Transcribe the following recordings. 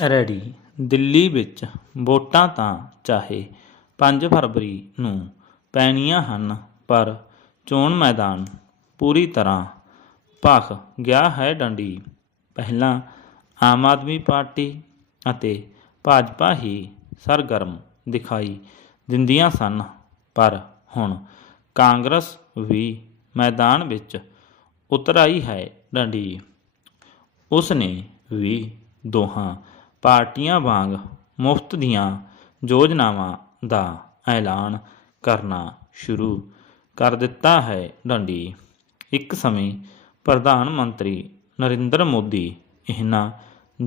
Ready. Delhi ਵਿੱਚ ਵੋਟਾਂ ਤਾਂ ਚਾਹੇ 5 ਫਰਵਰੀ ਨੂੰ ਪੈਣੀਆਂ ਹਨ, ਪਰ ਚੋਣ ਮੈਦਾਨ ਪੂਰੀ ਤਰ੍ਹਾਂ ਭਖ ਗਿਆ ਹੈ ਡੰਡੀ। ਪਹਿਲਾਂ ਆਮ ਆਦਮੀ ਪਾਰਟੀ ਅਤੇ ਭਾਜਪਾ ਹੀ ਸਰਗਰਮ ਦਿਖਾਈ ਦਿੰਦੀਆਂ ਸਨ, ਪਰ ਹੁਣ ਕਾਂਗਰਸ ਵੀ ਮੈਦਾਨ ਵਿੱਚ ਉਤਰ ਆਈ ਹੈ ਡੰਡੀ। ਉਸ ਨੇ ਵੀ ਦੋਹਾਂ ਪਾਰਟੀਆਂ ਵਾਂਗ ਮੁਫਤ ਦੀਆਂ ਯੋਜਨਾਵਾਂ ਦਾ ਐਲਾਨ ਕਰਨਾ ਸ਼ੁਰੂ ਕਰ ਦਿੱਤਾ ਹੈ। ਡੰਡੀ, ਇੱਕ ਸਮੇਂ ਪ੍ਰਧਾਨ ਮੰਤਰੀ ਨਰਿੰਦਰ ਮੋਦੀ ਇਹਨਾਂ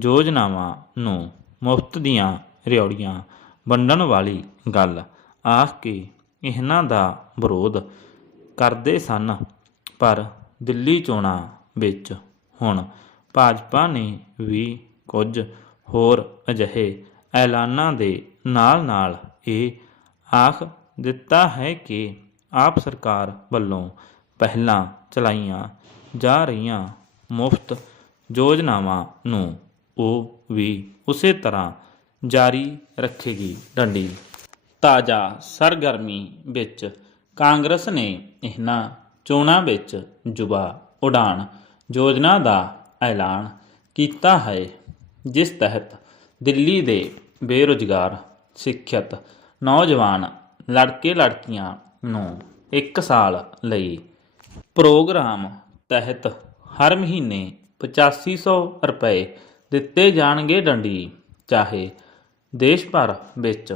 ਯੋਜਨਾਵਾਂ ਨੂੰ ਮੁਫਤ ਦੀਆਂ ਰਿਉੜੀਆਂ ਵੰਡਣ ਵਾਲੀ ਗੱਲ ਆਖ ਕੇ ਇਹਨਾਂ ਦਾ ਵਿਰੋਧ ਕਰਦੇ ਸਨ। ਪਰ ਦਿੱਲੀ ਚੋਣਾਂ ਵਿੱਚ ਹੁਣ ਭਾਜਪਾ ਨੇ ਵੀ ਕੁਝ ਹੋਰ ਅਜਿਹੇ ਐਲਾਨਾਂ ਦੇ ਨਾਲ-ਨਾਲ ਇਹ ਆਖ ਦਿੱਤਾ ਹੈ ਕਿ ਆਪ ਸਰਕਾਰ ਵੱਲੋਂ ਪਹਿਲਾਂ ਚਲਾਈਆਂ ਜਾ ਰਹੀਆਂ ਮੁਫਤ ਯੋਜਨਾਵਾਂ ਨੂੰ ਉਹ ਵੀ ਉਸੇ ਤਰ੍ਹਾਂ ਜਾਰੀ ਰੱਖੇਗੀ। ਡੰਡੀ। ਤਾਜ਼ਾ ਸਰਗਰਮੀ ਵਿੱਚ ਕਾਂਗਰਸ ਨੇ ਇਹਨਾਂ ਚੋਣਾਂ ਵਿੱਚ ਜੁਬਾ ਉਡਾਨ ਯੋਜਨਾ ਦਾ ਐਲਾਨ ਕੀਤਾ ਹੈ। ਜਿਸ ਤਹਿਤ ਦਿੱਲੀ ਦੇ ਬੇਰੁਜ਼ਗਾਰ, ਸਿੱਖਿਅਤ, ਨੌਜਵਾਨ ਲੜਕੇ ਲੜਕੀਆਂ ਨੂੰ 1 ਸਾਲ ਲਈ ਪ੍ਰੋਗਰਾਮ ਤਹਿਤ ਹਰ ਮਹੀਨੇ 8500 ਰੁਪਏ ਦਿੱਤੇ ਜਾਣਗੇ ਡੰਡੀ, ਚਾਹੇ ਦੇਸ਼ ਭਰ ਵਿੱਚ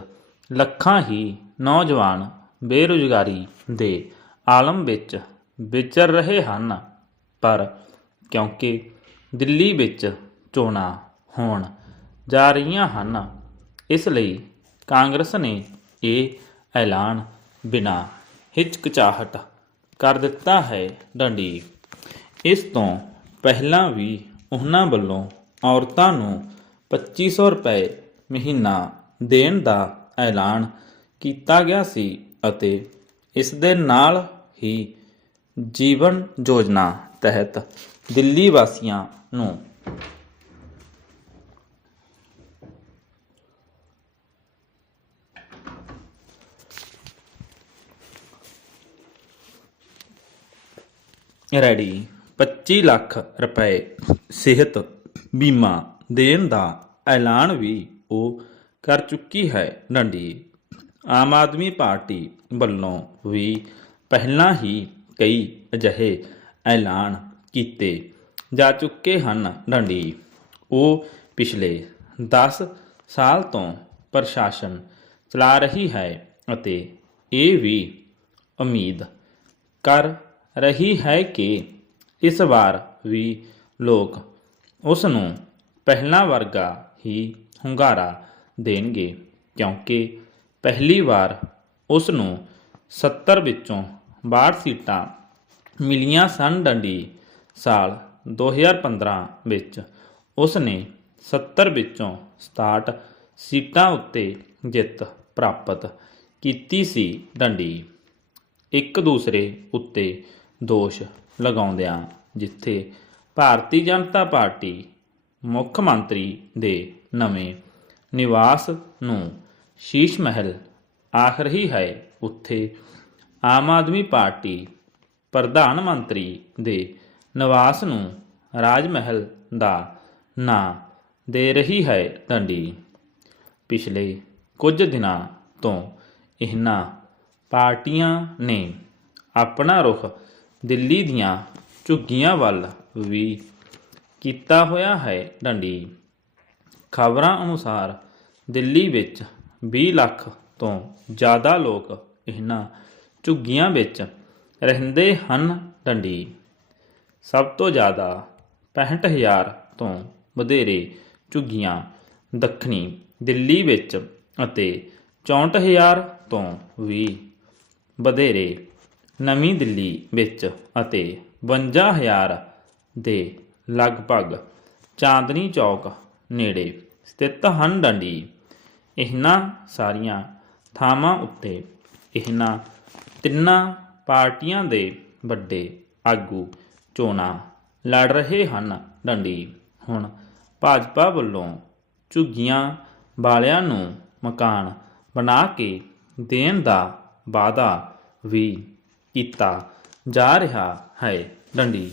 ਲੱਖਾਂ ਹੀ ਨੌਜਵਾਨ ਬੇਰੁਜ਼ਗਾਰੀ ਦੇ ਆਲਮ ਵਿੱਚ ਵਿਚਰ ਰਹੇ ਹਨ। ਪਰ ਕਿਉਂਕਿ ਦਿੱਲੀ ਵਿੱਚ ਚੋਣਾਂ ਹੋਣ ਜਾ ਰਹੀਆਂ ਹਨ। ਇਸ ਲਈ ਕਾਂਗਰਸ ਨੇ ਇਹ ਐਲਾਨ ਬਿਨਾਂ ਹਿਚਕਚਾਹਟ ਕਰ ਦਿੱਤਾ ਹੈ ਡੰਡੀ। ਇਸ ਤੋਂ ਪਹਿਲਾਂ ਵੀ ਉਹਨਾਂ ਵੱਲੋਂ ਔਰਤਾਂ ਨੂੰ 2500 ਰੁਪਏ ਮਹੀਨਾ ਦੇਣ ਦਾ ਐਲਾਨ ਕੀਤਾ ਗਿਆ ਸੀ ਅਤੇ ਇਸ ਦੇ ਨਾਲ ਹੀ ਜੀਵਨ ਯੋਜਨਾ ਤਹਿਤ ਦਿੱਲੀ ਵਾਸੀਆਂ ਨੂੰ ਰੈਡੀ। 25 ਲੱਖ ਰੁਪਏ ਸਿਹਤ ਬੀਮਾ ਦੇਣ ਦਾ ਐਲਾਨ ਵੀ ਉਹ ਕਰ ਚੁੱਕੀ ਹੈ ਡੰਡੀ। ਆਮ ਆਦਮੀ ਪਾਰਟੀ ਵੱਲੋਂ ਵੀ ਪਹਿਲਾਂ ਹੀ ਕਈ ਅਜਿਹੇ ਐਲਾਨ ਕੀਤੇ ਜਾ ਚੁੱਕੇ ਹਨ ਡੰਡੀ। ਉਹ ਪਿਛਲੇ 10 ਸਾਲ ਤੋਂ ਪ੍ਰਸ਼ਾਸਨ ਚਲਾ ਰਹੀ ਹੈ ਅਤੇ ਇਹ ਵੀ ਉਮੀਦ ਕਰ ਰਹੀ ਹੈ ਕਿ ਇਸ ਵਾਰ ਵੀ ਲੋਕ ਉਸ ਨੂੰ ਪਹਿਲਾਂ ਵਰਗਾ ਹੀ ਹੁੰਗਾਰਾ ਦੇਣਗੇ, ਕਿਉਂਕਿ ਪਹਿਲੀ ਵਾਰ ਉਸ ਨੂੰ 70 ਵਿੱਚੋਂ 62 ਸੀਟਾਂ ਮਿਲੀਆਂ ਸਨ ਡੰਡੀ। ਸਾਲ 2015 ਵਿੱਚ ਉਸ ਨੇ 70 ਵਿੱਚੋਂ 67 ਸੀਟਾਂ ਉੱਤੇ ਜਿੱਤ ਪ੍ਰਾਪਤ ਕੀਤੀ ਸੀ ਡੰਡੀ। ਇੱਕ ਦੂਸਰੇ ਉੱਤੇ ਦੋਸ਼ ਲਗਾਉਂਦਿਆਂ ਜਿੱਥੇ ਭਾਰਤੀ ਜਨਤਾ ਪਾਰਟੀ ਮੁੱਖ ਮੰਤਰੀ ਦੇ ਨਵੇਂ ਨਿਵਾਸ ਨੂੰ ਸ਼ੀਸ਼ ਮਹਿਲ ਆਖ ਰਹੀ ਹੈ, ਉੱਥੇ ਆਮ ਆਦਮੀ ਪਾਰਟੀ ਪ੍ਰਧਾਨ ਮੰਤਰੀ ਦੇ ਨਿਵਾਸ ਨੂੰ ਰਾਜ ਮਹਿਲ ਦਾ ਨਾਂ ਦੇ ਰਹੀ ਹੈ ਡੰਡੀ ਪਿਛਲੇ ਕੁਝ ਦਿਨਾਂ ਤੋਂ ਇਹਨਾਂ ਪਾਰਟੀਆਂ ਨੇ ਆਪਣਾ ਰੁਖ ਦਿੱਲੀ ਦੀਆਂ ਝੁੱਗੀਆਂ ਵੱਲ ਵੀ ਕੀਤਾ ਹੋਇਆ ਹੈ ਡੰਡੀ। ਖਬਰਾਂ ਅਨੁਸਾਰ ਦਿੱਲੀ ਵਿੱਚ 20 ਲੱਖ ਤੋਂ ਜ਼ਿਆਦਾ ਲੋਕ ਇਹਨਾਂ ਝੁੱਗੀਆਂ ਵਿੱਚ ਰਹਿੰਦੇ ਹਨ ਡੰਡੀ। ਸਭ ਤੋਂ ਜ਼ਿਆਦਾ 65000 ਤੋਂ ਵਧੇਰੇ ਝੁੱਗੀਆਂ ਦੱਖਣੀ ਦਿੱਲੀ ਵਿੱਚ ਅਤੇ 64000 ਤੋਂ ਵੀ ਵਧੇਰੇ ਨਵੀਂ ਦਿੱਲੀ ਵਿੱਚ ਅਤੇ 52000 ਦੇ ਲਗਭਗ ਚਾਂਦਨੀ ਚੌਕ ਨੇੜੇ ਸਥਿਤ ਹਨ ਡੰਡੀ ਇਹਨਾਂ ਸਾਰੀਆਂ ਥਾਵਾਂ ਉੱਤੇ ਇਹਨਾਂ ਤਿੰਨਾਂ ਪਾਰਟੀਆਂ ਦੇ ਵੱਡੇ ਆਗੂ ਚੋਣਾਂ ਲੜ ਰਹੇ ਹਨ। ਡੰਡੀ ਹੁਣ ਭਾਜਪਾ ਵੱਲੋਂ ਝੁੱਗੀਆਂ ਵਾਲਿਆਂ ਨੂੰ ਮਕਾਨ ਬਣਾ ਕੇ ਦੇਣ ਦਾ ਵਾਅਦਾ ਵੀ ਕੀਤਾ ਜਾ ਰਿਹਾ ਹੈ। ਡੰਡੀ